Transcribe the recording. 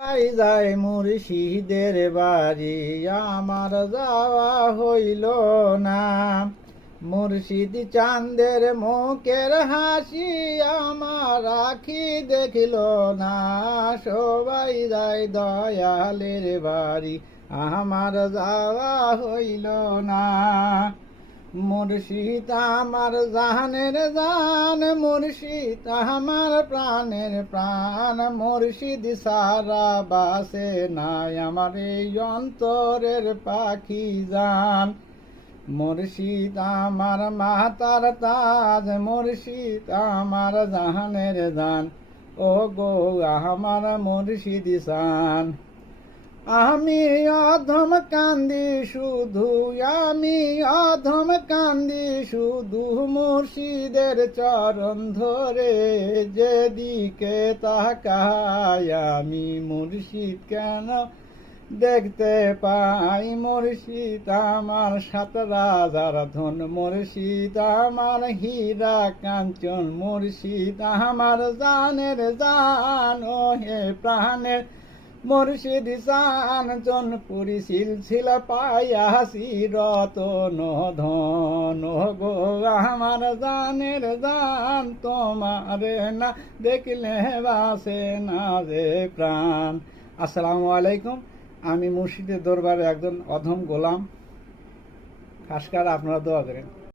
যাই যায় মুর্শিদের বাড়ি, আমার যাওয়া হইল না। মুর্শিদ চাঁদের মুখের হাসি আমার আখি দেখিল না। সবাই যায় দয়ালের বাড়ি, আমার যাওয়া হইল না। মুর্শিদ আমার জাহানের জান, মুর্শিদ আমার প্রাণের প্রাণ। মুর্শিদ সারা বাসে নাই আমার এই অন্তরের পাখি জান। মুর্শিদ আমার মাতার তাজ, মুর্শিদ আমার জাহানের জান। ও গো আমার মুর্শিদ সান। আমি অধম কান্দি, শুধু আমি অধম কান্দি, শুধু মুর্শিদের চরণ ধরে যেদিকে তাকাই আমি মুর্শিদ কেন দেখতে পাই? মুর্শিদ আমার সাত রাজার ধন, মুর্শিদ আমার হীরা কাঞ্চন, মুর্শিদ আমার জানের জান, ও হে প্রাণের মুর্শিদ সান জনপুরি সিলসিলা পাইয়াছি রতন ধন গো আমার জানের জান, তোমার না দেখলে বাসে না যে প্রাণ। আসসালামু আলাইকুম, আমি মুর্শিদের দরবারে একজন অধম গোলাম। খাসকার, আপনারা দোয়া করেন।